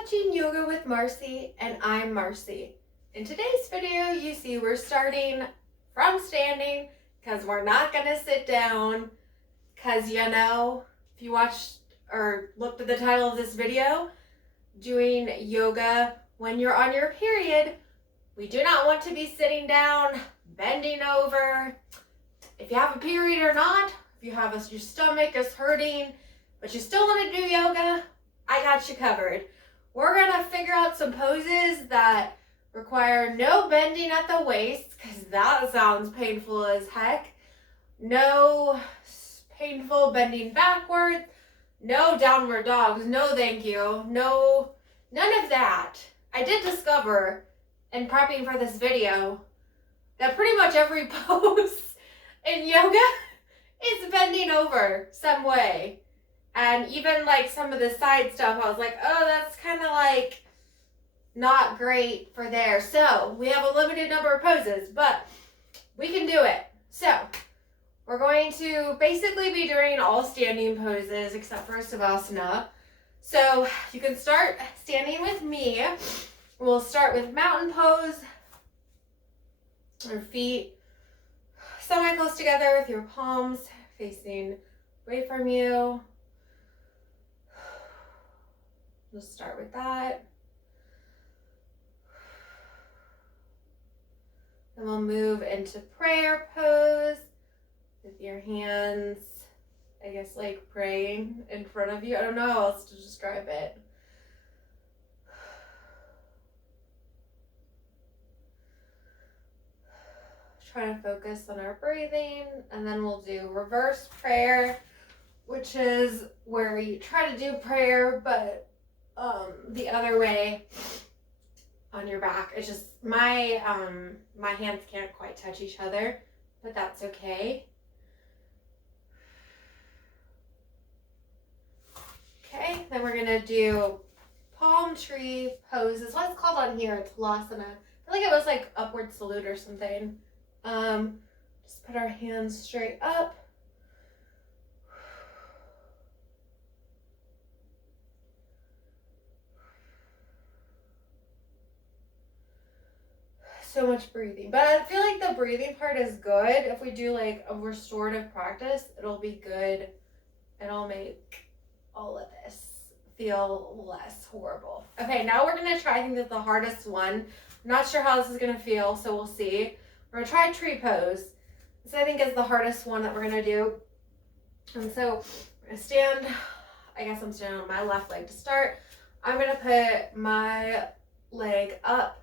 watching Yoga with Marcie, and I'm Marcie. In today's video, you see we're starting from standing because we're not going to sit down because, you know, if you watched or looked at the title of this video, doing yoga when you're on your period, we do not want to be sitting down, bending over. If you have a period or not, if you have your stomach is hurting, but you still want to do yoga, I got you covered. We're going to figure out some poses that require no bending at the waist, because that sounds painful as heck. No painful bending backwards. No downward dogs. No thank you. No, none of that. I did discover in prepping for this video that pretty much every pose in yoga is bending over some way. And even like some of the side stuff, I was like, oh, that's kind of like not great for there. So we have a limited number of poses, but we can do it. So we're going to basically be doing all standing poses except for shavasana. So you can start standing with me. We'll start with mountain pose. Your feet semi-close together with your palms facing away from you. We'll start with that. And we'll move into prayer pose with your hands, I guess like praying in front of you. I don't know how else to describe it. Trying to focus on our breathing, and then we'll do reverse prayer, which is where you try to do prayer, but the other way on your back. It's just my hands can't quite touch each other, but that's okay. Okay, then we're gonna do palm tree poses. What's it called on here? It's shavasana. I feel like it was like upward salute or something. Just put our hands straight up. So much breathing, but I feel like the breathing part is good. If we do like a restorative practice, it'll be good. It'll make all of this feel less horrible. Okay, now we're gonna try, I think that's the hardest one. I'm not sure how this is gonna feel, so we'll see. We're gonna try tree pose. This I think is the hardest one that we're gonna do. And so we're gonna stand, I guess I'm standing on my left leg to start. I'm gonna put my leg up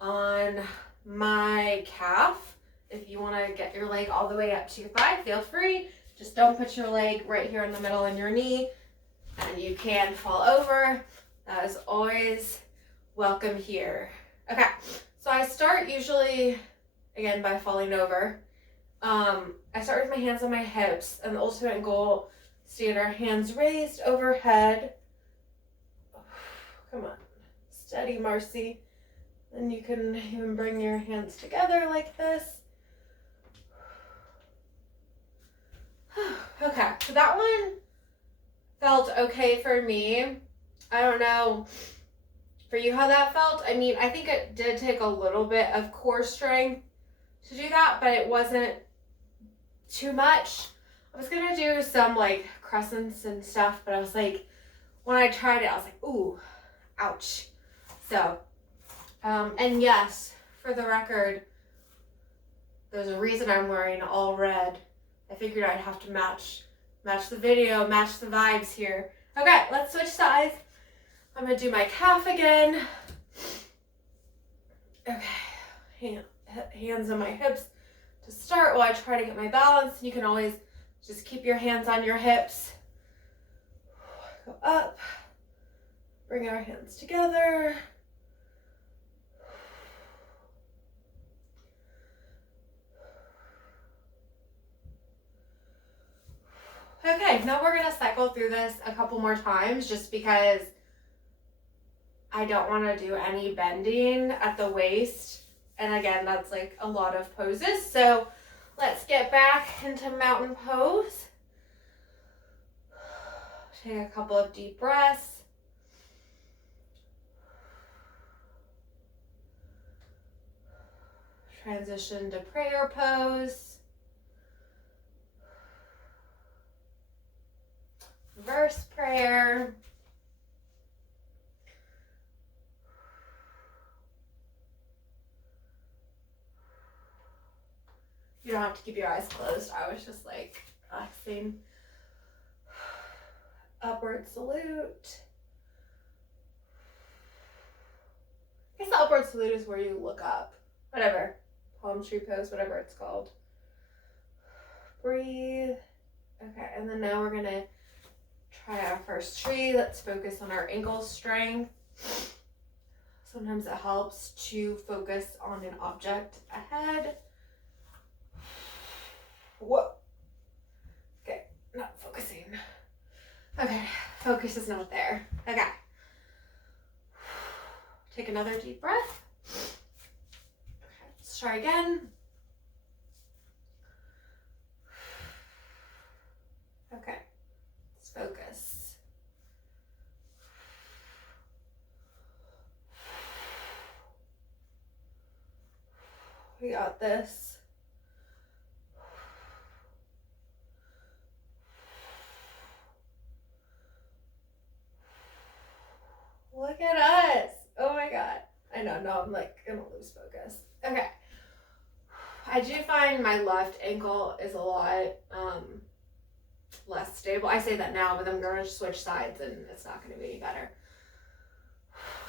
on my calf. If you want to get your leg all the way up to your thigh, feel free. Just don't put your leg right here in the middle on your knee, and you can fall over. That is always welcome here. Okay, so I start usually, again, by falling over. I start with my hands on my hips, and the ultimate goal, stand our hands raised overhead. Come on, steady, Marcie. And you can even bring your hands together like this. Okay, so that one felt okay for me. I don't know for you how that felt. I mean, I think it did take a little bit of core strength to do that, but it wasn't too much. I was gonna do some like crescents and stuff, but I was like, when I tried it, I was like, ooh, ouch. So, and yes, for the record, there's a reason I'm wearing all red. I figured I'd have to match the video, match the vibes here. Okay, let's switch sides. I'm gonna do my calf again. Okay, hands on my hips to start while I try to get my balance. You can always just keep your hands on your hips. Go up, bring our hands together. Okay, now we're gonna cycle through this a couple more times just because I don't want to do any bending at the waist. And again, that's like a lot of poses. So let's get back into mountain pose. Take a couple of deep breaths. transition to prayer pose. Reverse prayer. You don't have to keep your eyes closed. I was just like relaxing. Upward salute. I guess the upward salute is where you look up. Whatever. Palm tree pose, whatever it's called. Breathe. Okay, and then now we're going to try our first tree. Let's focus on our ankle strength. Sometimes it helps to focus on an object ahead. Whoa. Okay, not focusing. Okay, focus is not there. Okay. Take another deep breath. Okay, let's try again. Okay, let's focus. We got this. Look at us. Oh my God. I know, now I'm like gonna lose focus. Okay. I do find my left ankle is a lot less stable. I say that now, but I'm gonna switch sides and it's not gonna be any better.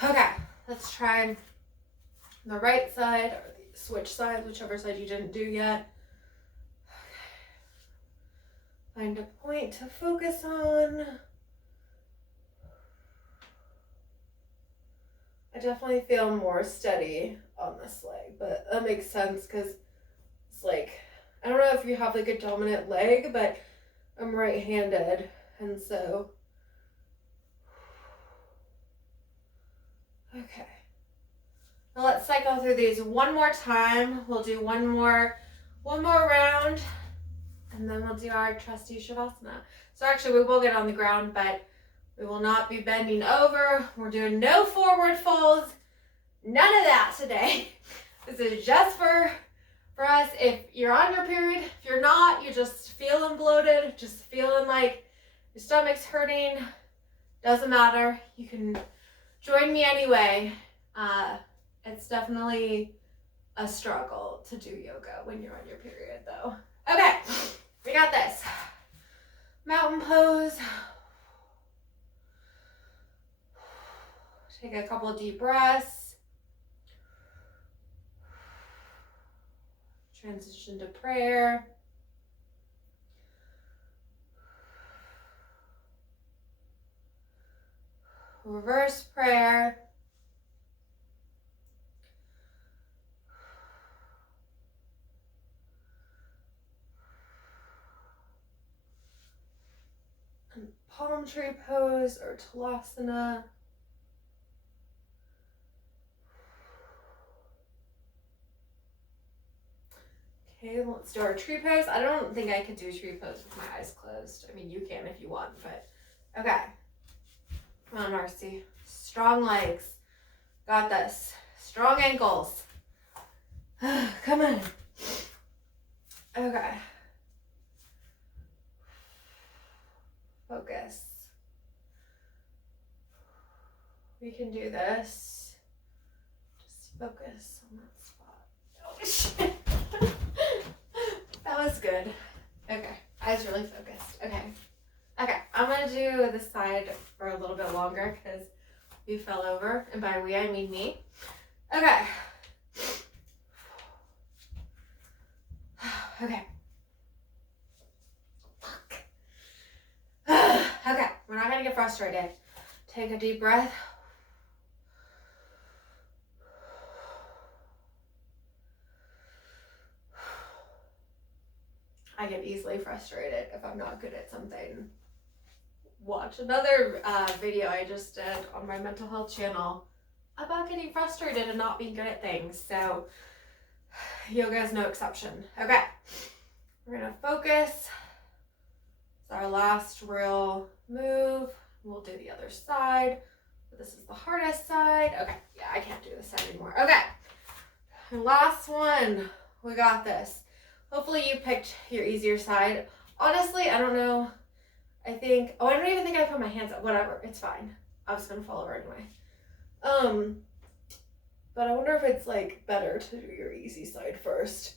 Okay, let's try the right side or the switch side, whichever side you didn't do yet. Okay. Find a point to focus on. I definitely feel more steady on this leg, but that makes sense because it's like, I don't know if you have like a dominant leg, but I'm right-handed, and so, okay. Now let's cycle through these one more time. We'll do one more round, and then we'll do our trusty shavasana. So actually we will get on the ground, but we will not be bending over. We're doing no forward folds. None of that today. This is just for us. If you're on your period, if you're not, you're just feeling bloated, just feeling like your stomach's hurting, doesn't matter. You can join me anyway. It's definitely a struggle to do yoga when you're on your period though. Okay, we got this. Mountain pose. Take a couple of deep breaths. Transition to prayer. Reverse prayer. And palm tree pose or talasana. Okay, let's do our tree pose. I don't think I could do tree pose with my eyes closed. I mean, you can if you want, but okay. Come on, Marcie. Strong legs. Got this. Strong ankles. Come on. Okay. Focus. We can do this. Just focus on that spot. Oh, shit. That was good. Okay, I was really focused. Okay, I'm gonna do this side for a little bit longer because we fell over, and by we I mean me. Okay. Okay. Fuck. Okay, we're not gonna get frustrated. Take a deep breath. I get easily frustrated if I'm not good at something. Watch another video I just did on my mental health channel about getting frustrated and not being good at things. So yoga is no exception. Okay, we're gonna focus. It's our last real move. We'll do the other side. But this is the hardest side. Okay, yeah, I can't do this side anymore. Okay, And last one. We got this. Hopefully you picked your easier side. Honestly, I don't know. I don't even think I put my hands up. Whatever, it's fine. I was gonna fall over anyway. But I wonder if it's like better to do your easy side first.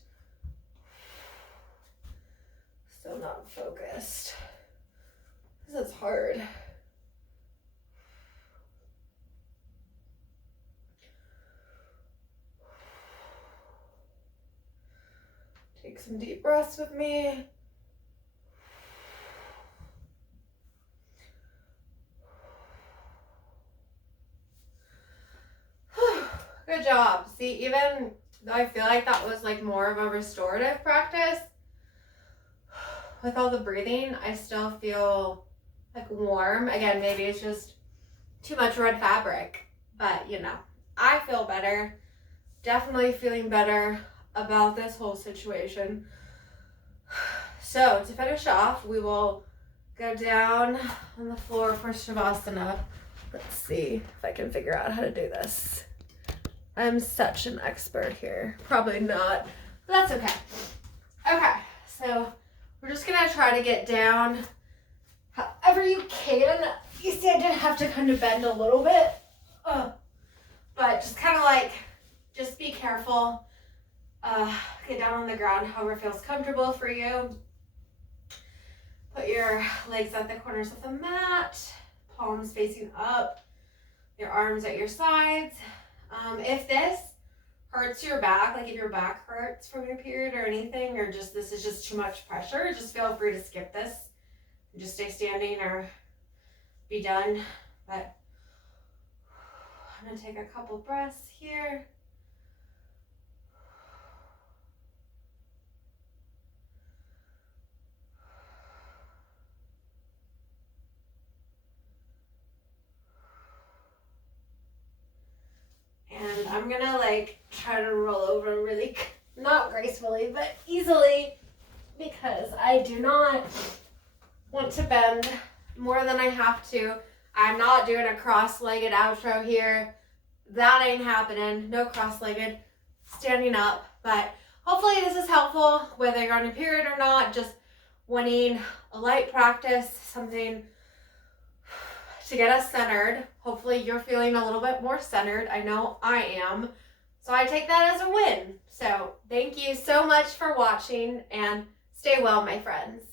Still not focused. This is hard. Take some deep breaths with me. Good job. See, even though I feel like that was like more of a restorative practice, with all the breathing, I still feel like warm. Again, maybe it's just too much red fabric, but you know, I feel better. Definitely feeling better about this whole situation. So to finish off, we will go down on the floor for shavasana. Let's see if I can figure out how to do this. I'm such an expert here. Probably not, but that's okay. Okay, so we're just gonna try to get down however you can. You see, I did have to kind of bend a little bit, but just kind of like, just be careful. Get down on the ground however feels comfortable for you. Put your legs at the corners of the mat, palms facing up, your arms at your sides. If this hurts your back, like if your back hurts from your period or anything, or just this is just too much pressure, just feel free to skip this and just stay standing or be done. But I'm gonna take a couple breaths here. And I'm gonna like try to roll over really, not gracefully, but easily, because I do not want to bend more than I have to. I'm not doing a cross-legged outro here. That ain't happening. No cross-legged, standing up. But hopefully this is helpful, whether you're on your period or not, just wanting a light practice, something to get us centered. Hopefully you're feeling a little bit more centered. I know I am. So I take that as a win. So thank you so much for watching, and stay well, my friends.